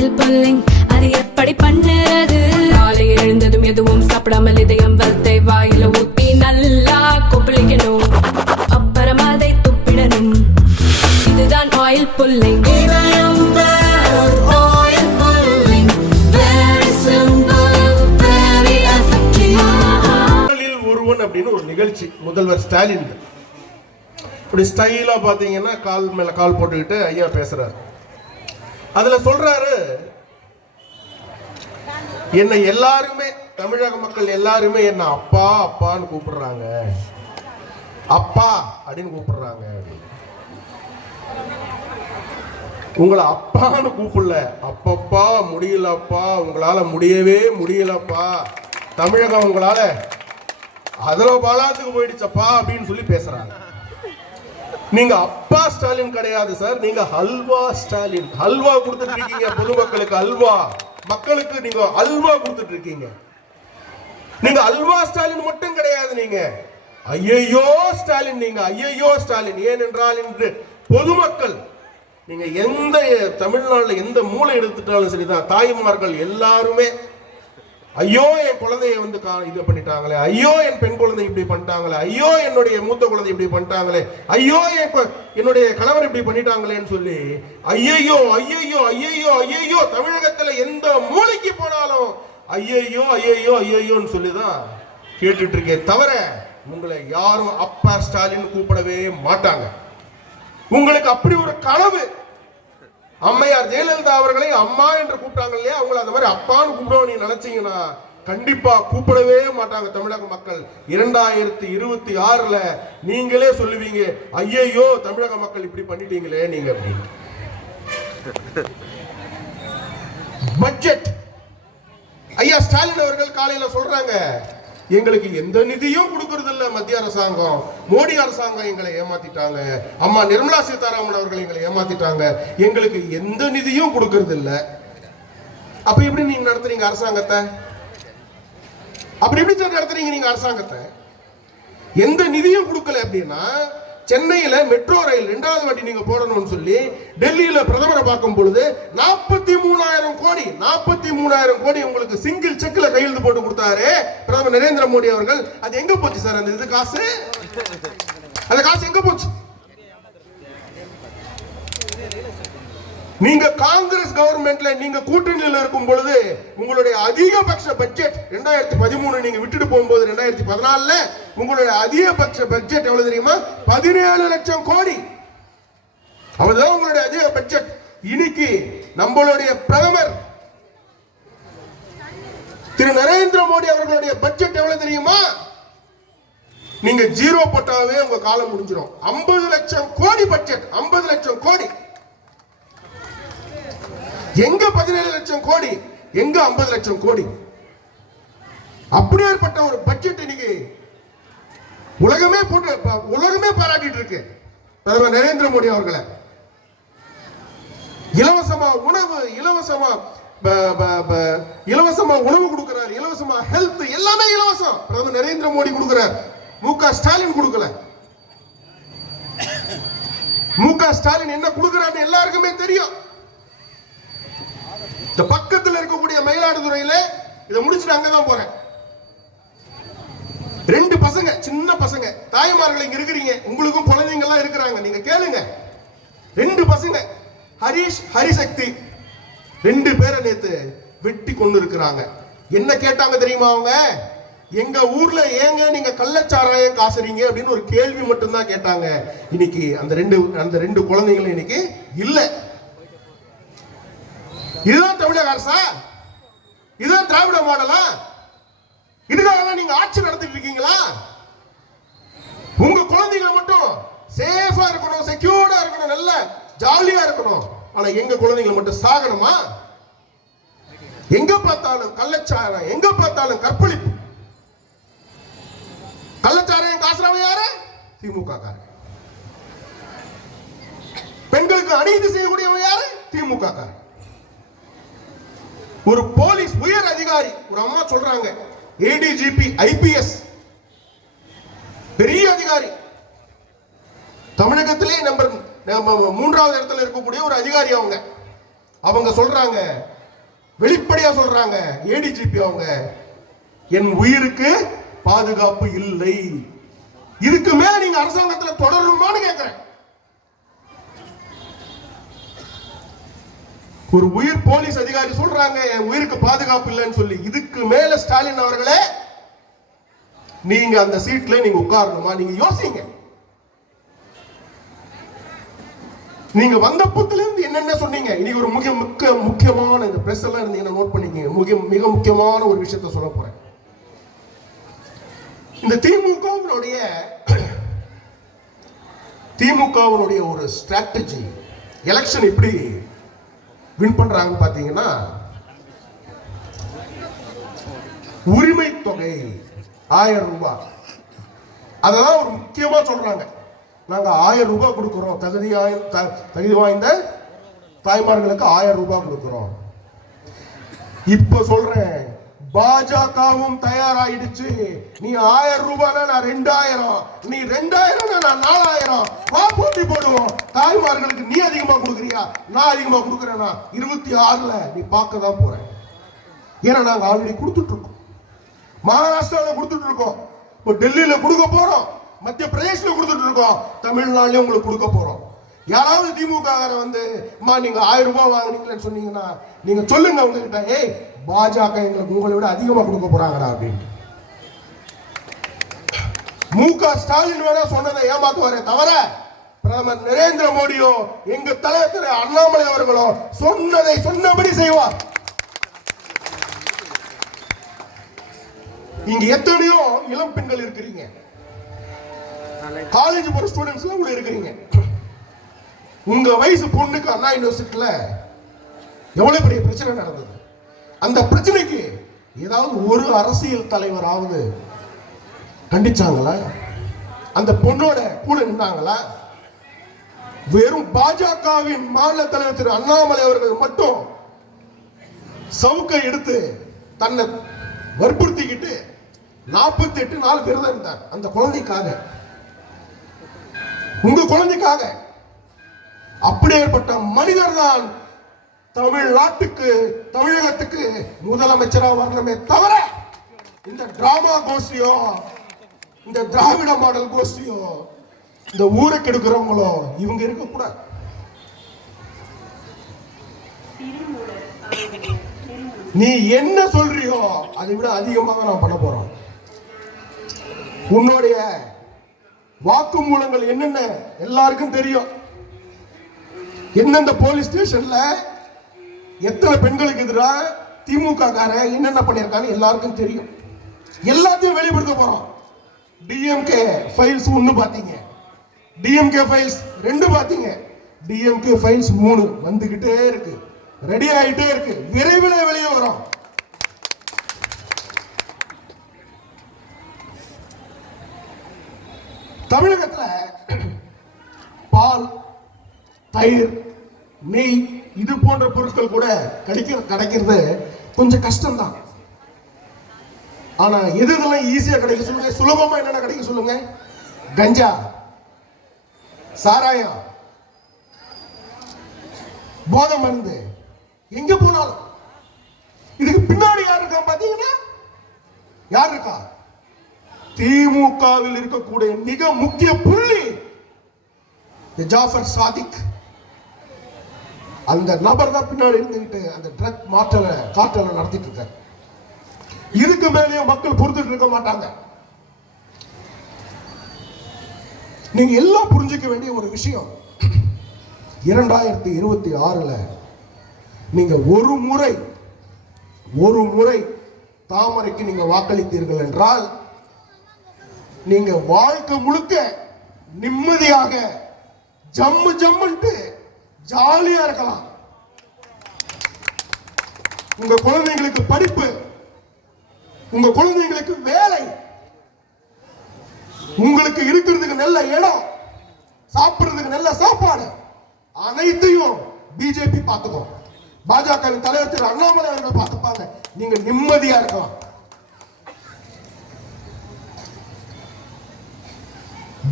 Style pulling அது எப்படி பண்ணுறது? காலை எழுந்ததும் எதுவும் சாப்பிடாமல் இதயம் வளத்தை வாயில ஊத்தி நல்லா கொப்பளிக்கணும். அப்புறம் அதை துப்பிடணும். இதுதான் ஆயில் புல்லிங் ஒருவன் அப்படின்னு ஒரு நிகழ்ச்சி. முதல்வர் ஸ்டாலின் இப்படி ஸ்டைலா பாத்தீங்கன்னா கால் மேல கால் போட்டுக்கிட்டு ஐயா பேசுறாரு. அதுல சொல்றாரு என்னை எல்லாருமே தமிழக மக்கள் எல்லாருமே என்ன அப்பா அப்பான்னு கூப்பிடுறாங்க. அப்பா அப்படின்னு கூப்பிடுறாங்க அப்படின்னு. உங்களை அப்பான்னு கூப்பிடல. அப்பப்பா முடியலப்பா. உங்களால முடியவே முடியலப்பா. தமிழகம் உங்களால அதுல பாலாத்துக்கு போயிடுச்சப்பா அப்படின்னு சொல்லி பேசுறாங்க. நீங்க அப்பா ஸ்டாலின் கிடையாது சார். நீங்க ஹல்வா ஸ்டாலின். ஹல்வா கொடுத்துட்டு இருக்கீங்க பொதுமக்களுக்கு அல்வா. மக்களுக்கு நீங்க அல்வா கொடுத்துட்டு இருக்கீங்க நீங்க அல்வா ஸ்டாலின் மட்டும் கிடையாது நீங்க. ஐயையோ ஸ்டாலின் நீங்க. ஐயையோ ஸ்டாலின். ஏனென்றால் இன்று பொதுமக்கள் நீங்க எந்த தமிழ்நாட்டில் எந்த மூலை எடுத்துட்டாலும் சரிதான். தாய்மார்கள் எல்லாருமே ஐயோ என் குழந்தைய வந்து கா- இது பண்ணிட்டாங்களே. ஐயோ என் பெண் குழந்தை இப்படி பண்ணிட்டாங்களே. ஐயோ என்னுடைய மூத்த குழந்தை இப்படி பண்ணிட்டாங்களே. ஐயோ என் என்னுடைய கணவர் இப்படி பண்ணிட்டாங்களேன்னு சொல்லி ஐயையோ ஐயையோ ஐயையோ ஐயையோ தமிழகத்துல எந்த மூலைக்கு போனாலும் ஐயையோ ஐயையோ ஐயையோன்னு சொல்லி தான் கேட்டுட்டு இருக்கேன் தவிர உங்களை யாரும் அப்பா ஸ்டாலின் கூப்பிடவே மாட்டாங்க. உங்களுக்கு அப்படி ஒரு கனவு அம்மையார் ஜெயலலிதா அவர்களை அம்மா என்று கூப்பிட்டாங்க இல்லையா? அவங்களை அந்த மாதிரி அப்பான்னு கூப்பிடுவோம் நீ நினைச்சீங்கன்னா. கண்டிப்பா கூப்பிடவே மாட்டாங்க தமிழக மக்கள். இரண்டாயிரத்தி இருபத்தி ஆறுல நீங்களே சொல்லுவீங்க ஐயையோ தமிழக மக்கள் இப்படி பண்ணிட்டீங்களே நீங்க பட்ஜெட் ஐயா ஸ்டாலின் அவர்கள் காலையில சொல்றாங்க எங்களுக்கு எந்த நிதியும் கொடுக்கறது இல்ல மத்திய அரசாங்கம். மோடி அரசாங்கம் எங்களை ஏமாத்திட்டாங்க. அம்மா நிர்மலா சீதாராமன் அவர்கள் எங்களை ஏமாத்திட்டாங்க. எங்களுக்கு எந்த நிதியும் கொடுக்கறது இல்ல அப்ப எப்படி நீங்க நடத்துறீங்க அரசாங்கத்தை? அப்படி எப்படி நடத்துறீங்க நீங்க அரசாங்கத்தை? எந்த நிதியும் கொடுக்கல அப்படின்னா சென்னையில மெட்ரோ ரயில் ரெண்டாவது வாட்டி நீங்க போடணும்னு சொல்லி டெல்லியில பிரதமரை பார்க்கும் பொழுது நாற்பத்தி மூணாயிரம் கோடி நாற்பத்தி மூணாயிரம் கோடி உங்களுக்கு சிங்கிள் செக்ல கையெழுத்து போட்டு கொடுத்தாரு பிரதமர் நரேந்திர மோடி அவர்கள். அது எங்க போச்சு சார் அந்த இது காசு? அந்த காசு எங்க போச்சு? நீங்க காங்கிரஸ் கவர்மெண்ட்ல நீங்க கூட்டணியில் இருக்கும் பொழுது உங்களுடைய அதிகபட்ச பட்ஜெட் ரெண்டாயிரத்தி பதிமூணு நீங்க விட்டுட்டு போகும்போது ரெண்டாயிரத்தி பதினாலுல உங்களுடைய அதிகபட்ச பட்ஜெட் எவ்வளவு தெரியுமா? பதினேழு லட்சம் கோடி. அவ்வளவுதான் உங்களுடைய அதிக பட்ஜெட் இன்னைக்கு நம்மளுடைய பிரதமர் திரு நரேந்திர மோடி அவர்களுடைய பட்ஜெட் எவ்வளவு தெரியுமா? நீங்க ஜீரோ போட்டாவே உங்க காலம் முடிஞ்சிடும் ஐம்பது லட்சம் கோடி பட்ஜெட் ஐம்பது லட்சம் கோடி. எங்க பதினேழு லட்சம் கோடி எங்க ஐம்பது லட்சம் கோடி? அப்படியேற்பட்ட ஒரு பட்ஜெட் இன்னைக்கு உலகமே போட்டு உலகமே பாராட்டிட்டு இருக்கு. பிரதமர் நரேந்திர மோடி அவர்களை. இலவசமா உணவு இலவசமா இலவசமா உணவு கொடுக்கிறார் இலவசமா ஹெல்த் எல்லாமே இலவசம். பிரதமர் நரேந்திர மோடி கொடுக்கிறார். மு க ஸ்டாலின் கொடுக்கல. மு க ஸ்டாலின் என்ன கொடுக்கிறான்னு எல்லாருக்குமே தெரியும். இந்த பக்கத்துல இருக்கக்கூடிய மயிலாடுதுறையில இதை முடிச்சுட்டு அங்கதான் போறேன். ரெண்டு பசங்க சின்ன பசங்க தாய்மார்கள் இங்க இருக்கிறீங்க உங்களுக்கும் குழந்தைங்க எல்லாம் இருக்கிறாங்க நீங்க கேளுங்க. ரெண்டு பசங்க ஹரிஷ் ஹரிசக்தி ரெண்டு பேரை நேத்து வெட்டி கொண்டு இருக்கிறாங்க. என்ன கேட்டாங்க தெரியுமா அவங்க? எங்க ஊர்ல ஏங்க நீங்க கள்ளச்சாராயம் காசுறீங்க அப்படின்னு ஒரு கேள்வி மட்டும்தான் கேட்டாங்க. இன்னைக்கு அந்த ரெண்டு அந்த ரெண்டு குழந்தைங்களும் இன்னைக்கு இல்லை. இதுதான் தமிழக அரசா? இதுதான் திராவிட மாடலா? இதுக்காக நீங்க ஆட்சி நடத்திட்டு இருக்கீங்களா? உங்க குழந்தைகளை மட்டும் சேஃபா இருக்கணும் செக்யூர்டா இருக்கணும் நல்ல ஜாலியா இருக்கணும். ஆனா எங்க குழந்தைங்களை மட்டும் சாகணுமா? எங்க பார்த்தாலும் கள்ளச்சாரம் எங்க பார்த்தாலும் கற்பழிப்பு. கள்ளச்சாரம் காசுறவன் யாரு? திமுக காரன் பெண்களுக்கு அநீதி செய்யக்கூடியவன் யாரு? திமுக காரன் ஒரு போலீஸ் உயர் அதிகாரி ஒரு அம்மா சொல்றாங்க ஏடிஜிபி ஐபிஎஸ் பெரிய அதிகாரி. தமிழகத்திலே நம்பர் நம்ம மூன்றாவது இடத்துல இருக்கக்கூடிய ஒரு அதிகாரி அவங்க. அவங்க சொல்றாங்க வெளிப்படையா சொல்றாங்க ஏடிஜிபி அவங்க என் உயிருக்கு பாதுகாப்பு இல்லை. இதுக்கு மேல நீங்க அரசாங்கத்துல தொடரணுமான்னு கேட்கிறேன் ஒரு உயிர் போலீஸ் அதிகாரி சொல்றாங்க என் உயிருக்கு பாதுகாப்பு இல்லைன்னு சொல்லி. இதுக்கு மேல ஸ்டாலின் அவர்களே நீங்க அந்த சீட்ல நீங்க உட்காரணுமா? நீங்க யோசிங்க. நீங்க வந்த புத்துல இருந்து என்னென்ன சொன்னீங்க? இன்னைக்கு ஒரு முக்கிய முக்கிய முக்கியமான இந்த பிரஸ் எல்லாம் இருந்தீங்கன்னா நோட் பண்ணிக்கங்க முக்கிய மிக முக்கியமான ஒரு விஷயத்த சொல்ல போறேன். இந்த திமுகவினுடைய திமுகவினுடைய ஒரு ஸ்ட்ராட்டஜி எலெக்ஷன் இப்படி வின் பண்றாங்க பாத்தீங்கன்னா உரிமை தொகை ஆயிரம் ரூபாய் அதெல்லாம் ஒரு முக்கியமா சொல்றாங்க. நாங்க ஆயிரம் ரூபாய் கொடுக்குறோம். தகுதி த- தகுதி வாய்ந்த தாய்மார்களுக்கு ஆயிரம் ரூபாய் கொடுக்குறோம். இப்ப சொல்றேன் பாஜகவும் தயாராயிடுச்சு. நீ ஆயிரம் ரூபாய் நான் ரெண்டாயிரம்? நீ ரெண்டாயிரம் நான் நாலாயிரம்? வா போட்டி போடுவோம். தாய்மார்களுக்கு நீ அதிகமா கொடுக்குறியா? நான் அதிகமா கொடுக்குறேனா? இருபத்தி ஆறுல நீ பார்க்க தான் போற ஏன்னா நாங்க ஆல்ரெடி கொடுத்துட்டு இருக்கோம் மகாராஷ்டிராவில் கொடுத்துட்டு இருக்கோம் இப்போ டெல்லியில கொடுக்க போறோம். மத்திய பிரதேசில் கொடுத்துட்டு இருக்கோம் தமிழ்நாட்டிலையும் உங்களுக்கு கொடுக்க போறோம். யாராவது திமுக வந்து அம்மா நீங்க ஆயிரம் ரூபாய் வாங்குனீங்களேன்னு சொன்னீங்கன்னா நீங்க சொல்லுங்க உங்ககிட்ட. ஏய் பாஜக எங்களுக்கு உங்களை விட அதிகமா கொடுக்க போறாங்கடா அப்படின்னு மு க ஸ்டாலின் வேணா சொன்னதை ஏமாத்துவாரே தவிர பிரதமர் நரேந்திர மோடியோ எங்க தலைவர் திரு அண்ணாமலை அவர்களோ சொன்னதை சொன்னபடி செய்வார். இங்க எத்தனையோ இளம் பெண்கள் இருக்கிறீங்க. காலேஜ் போற ஸ்டூடெண்ட்ஸ் எல்லாம் கூட இருக்கிறீங்க. உங்க வயசு பொண்ணுக்கு அண்ணா யூனிவர்சிட்டியில எவ்வளவு பெரிய பிரச்சனை நடந்தது? அந்த பிரச்சனைக்கு ஏதாவது ஒரு அரசியல் தலைவராவது கண்டிச்சாங்களா? அந்த பொண்ணோட கூட நின்றாங்களா வெறும் பாஜகவின் மாநில தலைவர் திரு அண்ணாமலை அவர்கள் மட்டும் சவுக்கை எடுத்து தன்னை வற்புறுத்திக்கிட்டு நாற்பத்தி எட்டு நாள் விரதம் இருந்தார். அந்த குழந்தைக்காக. உங்க குழந்தைக்காக. அப்படியேற்பட்ட மனிதர் தான் தமிழ்நாட்டுக்கு தமிழகத்துக்கு முதலமைச்சரா வரணுமே தவிர இந்த டிராமா கோஷ்டியோ இந்த திராவிட மாடல் கோஷ்டியோ இந்த ஊரை கெடுக்கிறவங்களோ இவங்க இருக்கக்கூடாது. நீ என்ன சொல்றியோ அதை விட அதிகமாக நான் பண்ண போறோம். உன்னுடைய வாக்குமூலங்கள் என்னென்ன எல்லாருக்கும் தெரியும் எந்தெந்த போலீஸ் ஸ்டேஷன்ல எத்தனை பெண்களுக்கு எதிராக திமுக காரன் என்னென்ன பண்ணியிருக்காங்க எல்லாருக்கும் தெரியும். எல்லாத்தையும் வெளிப்படுத்த போறோம். டிஎம்கே ஃபைல்ஸ் ஒன்று பார்த்தீங்க. டிஎம்கே ஃபைல்ஸ் ரெண்டு பார்த்தீங்க. டிஎம்கே ஃபைல்ஸ் மூணு வந்துகிட்டே இருக்கு. ரெடி ஆகிட்டே இருக்கு. விரைவில் வெளியே வரும். தமிழகத்துல பால் தயிர் நெய் இது போன்ற பொருட்கள் கூட கிடைக்கிற கிடைக்கிறது கொஞ்சம் கஷ்டம்தான். ஆனா எது இதெல்லாம் ஈஸியா கிடைக்க சொல்லுங்க? சுலபமா என்னென்ன கிடைக்க சொல்லுங்க? கஞ்சா சாராயம் போதை மருந்து. எங்க போனாலும். இதுக்கு பின்னாடி யார் இருக்கா பாத்தீங்கன்னா யார் இருக்கா? திமுகவில் இருக்கக்கூடிய மிக முக்கிய புள்ளி ஜாஃபர் சாதிக். அந்த நபர் தான் பின்னாடி இருந்துகிட்டு அந்த ட்ரக் மாற்றலை காற்றலை நடத்திட்டு இருக்காரு. இதுக்கு மேலேயும் மக்கள் பொறுத்துட்டு இருக்க மாட்டாங்க. நீங்க எல்லாம் புரிஞ்சுக்க வேண்டிய ஒரு விஷயம். இரண்டாயிரத்தி இருபத்தி ஆறுல நீங்க ஒரு முறை ஒரு முறை தாமரைக்கு நீங்க வாக்களித்தீர்கள் என்றால் நீங்க வாழ்க்கை முழுக்க நிம்மதியாக ஜம்மு ஜம்முன்ட்டு ஜாலியா இருக்கலாம். உங்க குழந்தைங்களுக்கு படிப்பு உங்க குழந்தைங்களுக்கு வேலை உங்களுக்கு இருக்கிறதுக்கு நல்ல இடம் சாப்பிடுறதுக்கு நல்ல சாப்பாடு அனைத்தையும் பிஜேபி பார்த்துக்கும். பாஜக தலைவர் திரு அண்ணாமலை அவர்கள் பார்த்துப்பாங்க. நீங்க நிம்மதியா இருக்கலாம்.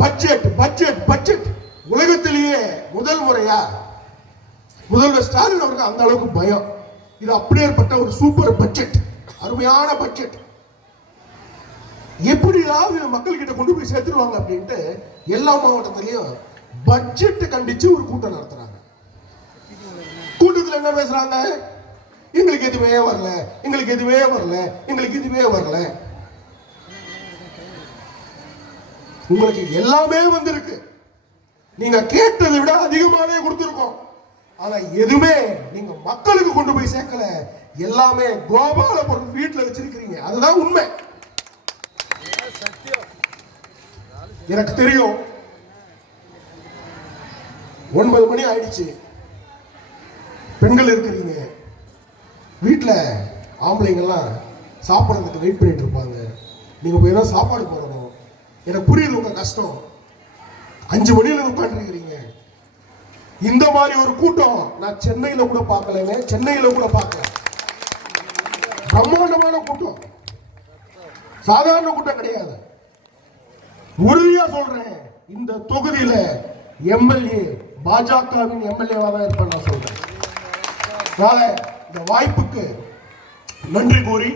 பட்ஜெட் பட்ஜெட் பட்ஜெட் உலகத்திலேயே முதல் முறையா முதல்வர் ஸ்டாலின் அவருக்கு அந்த அளவுக்கு பயம். இது அப்படியேற்பட்ட ஒரு சூப்பர் பட்ஜெட் அருமையான பட்ஜெட் எப்படியாவது மக்கள் கிட்ட கொண்டு போய் சேர்த்துருவாங்க அப்படின்ட்டு எல்லா மாவட்டத்திலையும் பட்ஜெட் கண்டிச்சு ஒரு கூட்டம் நடத்துறாங்க. கூட்டத்தில் என்ன பேசுறாங்க? எங்களுக்கு எதுவுமே வரல எங்களுக்கு எதுவுமே வரல எங்களுக்கு எதுவுமே வரல. உங்களுக்கு எல்லாமே வந்திருக்கு. நீங்க கேட்டதை விட அதிகமாவே கொடுத்துருக்கோம். ஆனா எதுவுமே நீங்க மக்களுக்கு கொண்டு போய் சேர்க்கல. எல்லாமே கோபால பொருள் வீட்டுல வச்சிருக்கிறீங்க. அதுதான் உண்மை. எனக்கு தெரியும். ஒன்பது மணி ஆயிடுச்சு. பெண்கள் இருக்கிறீங்க. வீட்டில் ஆம்பளைங்கெல்லாம் சாப்பிட்றதுக்கு வெயிட் பண்ணிட்டு இருப்பாங்க. நீங்கள் போய் தான் சாப்பாடு போடணும். எனக்கு புரியுது உங்கள் கஷ்டம். அஞ்சு மணியில் உட்காந்துருக்கிறீங்க இந்த மாதிரி ஒரு கூட்டம் நான் சென்னையில கூட பார்க்கலங்க சென்னையில கூட பார்க்கல. பிரம்மாண்டமான கூட்டம். சாதாரண கூட்டம் கிடையாது. உறுதியா சொல்றேன் இந்த தொகுதியில எம்எல்ஏ பாஜகவின் எம்எல்ஏவா தான் இருப்பேன் நான் சொல்றேன். இந்த வாய்ப்புக்கு நன்றி கூறி